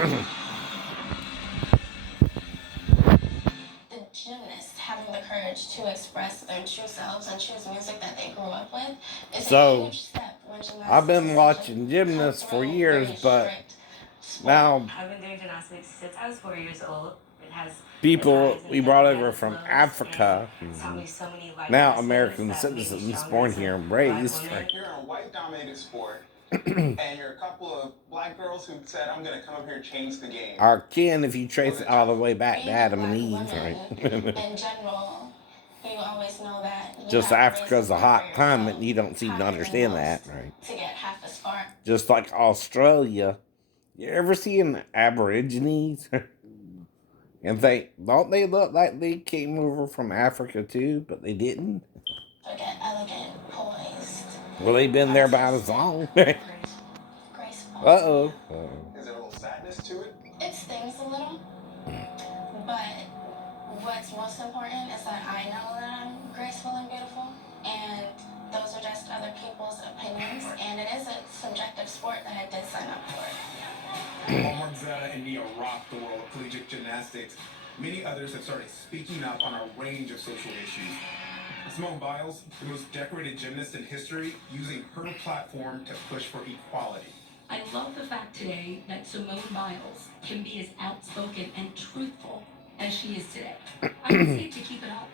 the gymnasts having the courage to express their true selves and choose music that they grew up with is a huge step when I've gymnastics been is such a watching gymnasts for cutthroat, years, very but strict sport. now I've been doing gymnastics since I was 4 years old. It has its people highs and we brought it has over its from lows, and Africa, it's taught me so many life now lessons American that made me citizens stronger born as a here and black raised, woman. right? You're in a white-dominated sport, and you're a couple of black girls who said, "I'm going to come up here and change the game." Our kin, if you trace Was it it all tough? the way back to Being a Adam and black Eve, right? woman in general, you always know that you Just have to raise the Africa's a bar for hot climate, yourself and you don't seem to higher than understand that, most right? to get half as far. Just like Australia. You ever see an Aborigines? And don't they look like they came over from Africa too, but they didn't? Get elegant, poised, Well, they've been there about as artistic, long. graceful. Uh-oh. Is there a little sadness to it? It stings a little, but what's most important is that I know that I'm graceful and beautiful, and those are just other people's opinions, and it is a subjective sport that I did sign up for. Omar and Nia rock the world of collegiate gymnastics. Many others have started speaking up on a range of social issues. Simone Biles, the most decorated gymnast in history, using her platform to push for equality. I love the fact today that Simone Biles can be as outspoken and truthful as she is today. I would say to keep it up.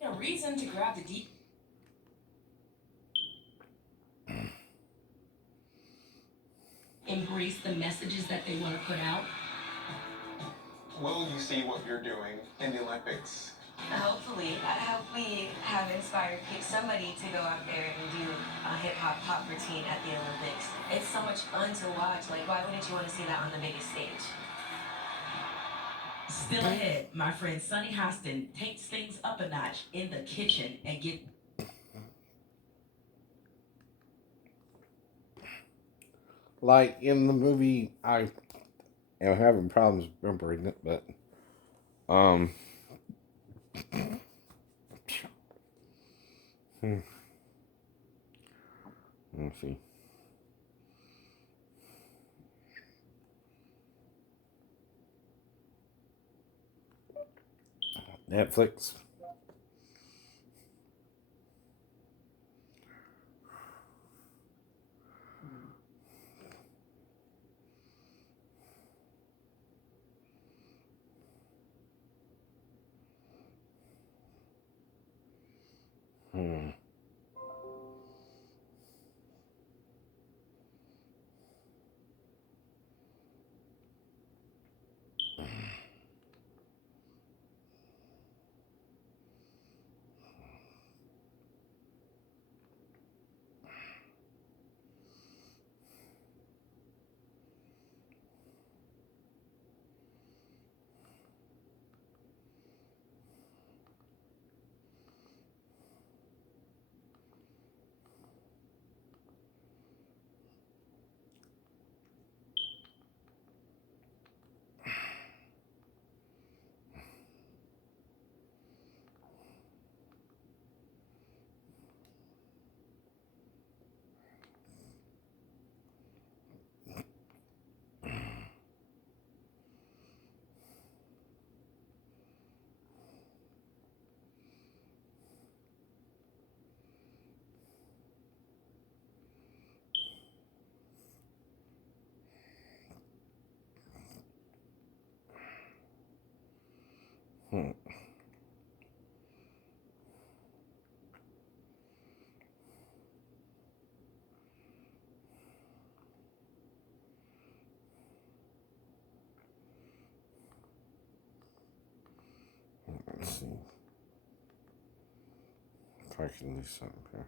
A reason to grab the deep. Embrace the messages that they want to put out. Will you see what you're doing in the Olympics? Hopefully, I hope we have inspired somebody to go out there and do a hip-hop pop routine at the Olympics. It's so much fun to watch. Like, why wouldn't you want to see that on the biggest stage? Still ahead, my friend Sunny Hostin takes things up a notch in the kitchen and get. Like in the movie, I am having problems remembering it, but let's see. Netflix. Let's see if I can do something here.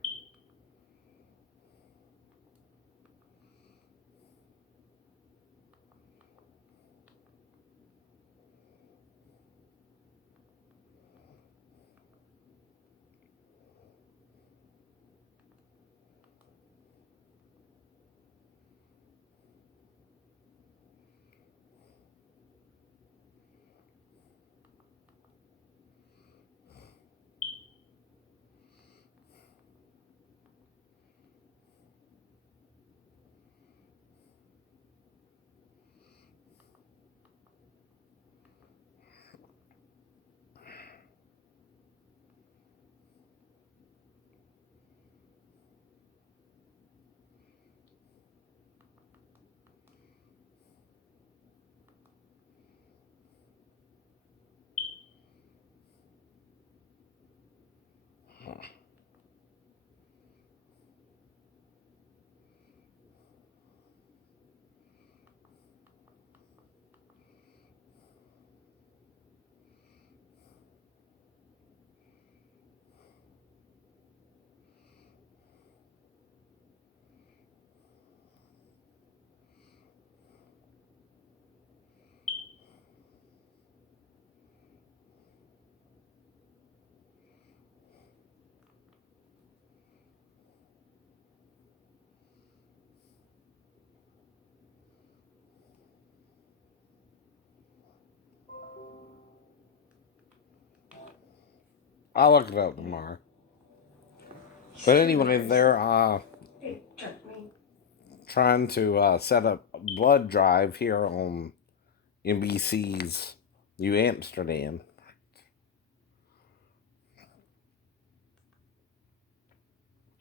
I'll look it up tomorrow. But anyway, they're trying to set up a blood drive here on NBC's New Amsterdam.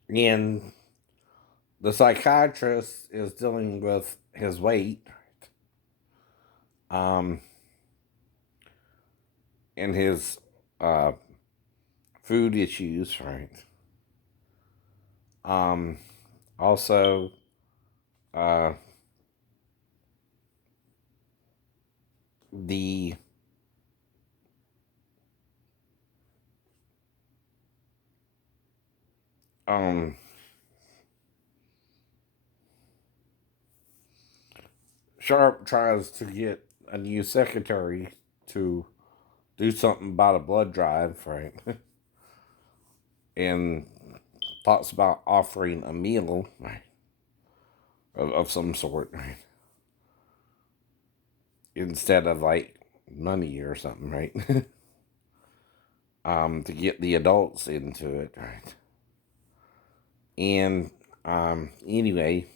And the psychiatrist is dealing with his weight, and his food issues, right? Also, the Sharp tries to get a new secretary to do something about a blood drive, right? And talks about offering a meal, right, of some sort, right? Instead of like money or something, right? To get the adults into it, right? And anyway,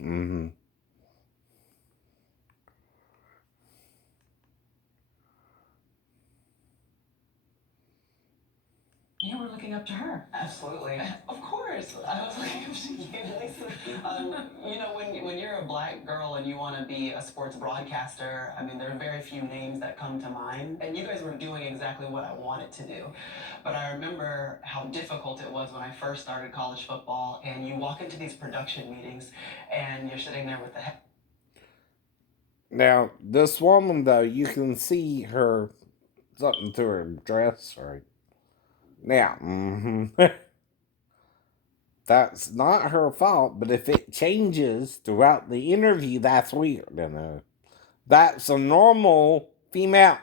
You were looking up to her. Absolutely. Of course. I was looking up to you. Listen, you know, when you're a black girl and you want to be a sports broadcaster, I mean, there are very few names that come to mind. And you guys were doing exactly what I wanted to do. But I remember how difficult it was when I first started college football, and you walk into these production meetings and you're sitting there with the head. Now, this woman, though, you can see her something to her dress, right? Now, that's not her fault, but if it changes throughout the interview, that's weird, you know. That's a normal female.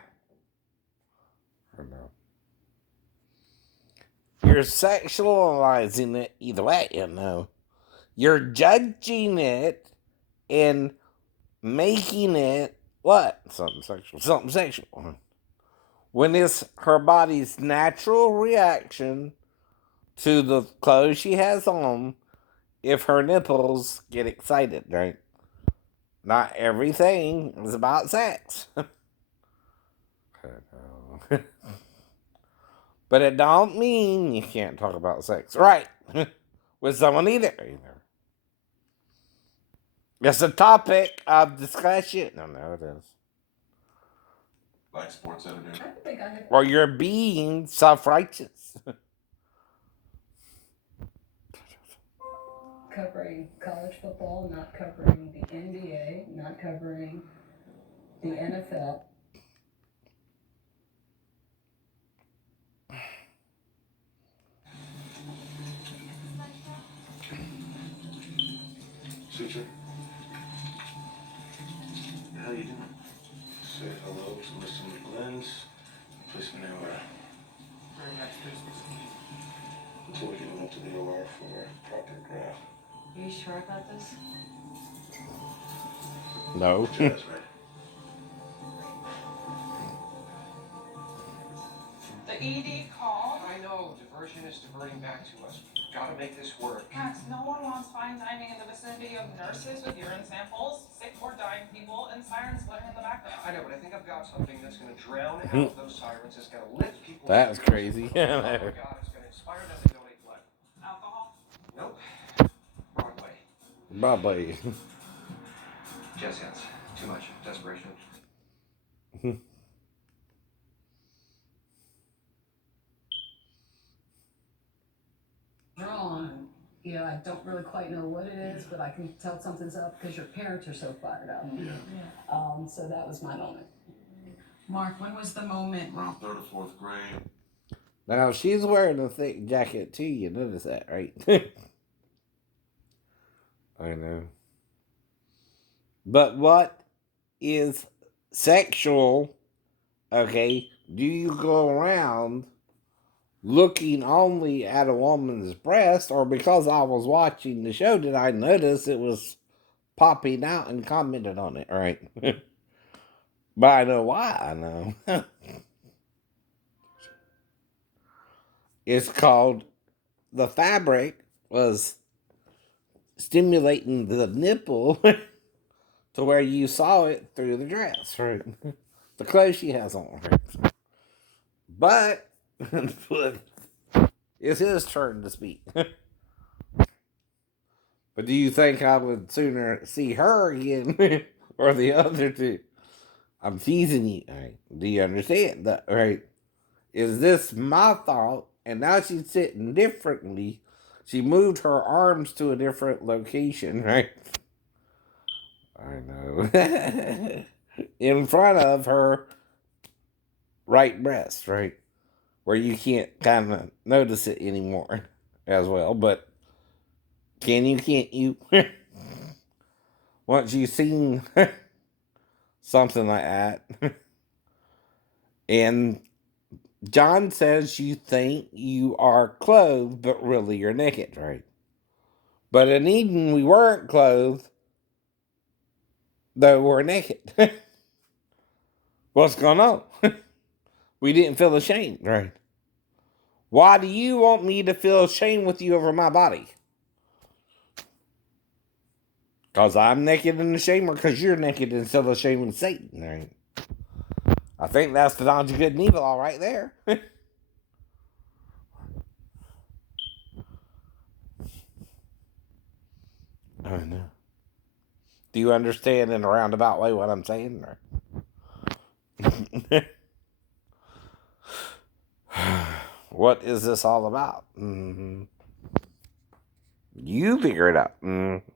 You're sexualizing it either way, you know. You're judging it and making it what? Something sexual. Something sexual. When it's her body's natural reaction to the clothes she has on if her nipples get excited, right? Not everything is about sex. But it don't mean you can't talk about sex, right? With someone either. It's a topic of discussion. No, it is. Black sports editor. Or you're being self-righteous. Covering college football, not covering the NBA, not covering the NFL. Suture. How you doing? Say hello to Mr. McGlynn's. Place me anywhere. Very nice business. Until we get him up to the OR for proper graft. Are you sure about this? No. Jazz, right? The ED called. I know, diversion is diverting back to us. Gotta make this work. Max, no one wants fine dining in the vicinity of nurses with urine samples, sick or dying people, and sirens blaring in the background. I know, but I think I've got something that's gonna drown out those sirens. It's gonna lift people. That's crazy. Oh my God, it's gonna inspire them to donate blood. Alcohol? Nope. Broadway. Probably. Jazz hands. Too much. Desperation. Wrong. You know, I don't really quite know what it is, but I can tell something's up because your parents are so fired up. Yeah. So that was my moment. Mark, when was the moment? Around third or fourth grade. Now, she's wearing a thick jacket too, you notice that, right? I know. But what is sexual, okay? Do you go around looking only at a woman's breast, or because I was watching the show, did I notice it was popping out and commented on it, right? But I know why I know. It's called, the fabric was stimulating the nipple to where you saw it through the dress, right? The clothes she has on, right? But it's his turn to speak. But do you think I would sooner see her again or the other two? I'm teasing you. Right? Do you understand that? Right? Is this my thought? And now she's sitting differently. She moved her arms to a different location, right? I know. In front of her right breast, right? Where you can't kind of notice it anymore as well. But can you, can't you? Once you've seen something like that. And John says you think you are clothed, but really you're naked, right? But in Eden, we weren't clothed, though we're naked. What's going on? We didn't feel ashamed, right? Why do you want me to feel ashamed with you over my body? Because I'm naked and ashamed, or because you're naked and still ashamed with Satan, right? I think that's the knowledge of good and evil all right there. I know. Do you understand in a roundabout way what I'm saying? What is this all about? Mm-hmm. You figure it out. Mm-hmm.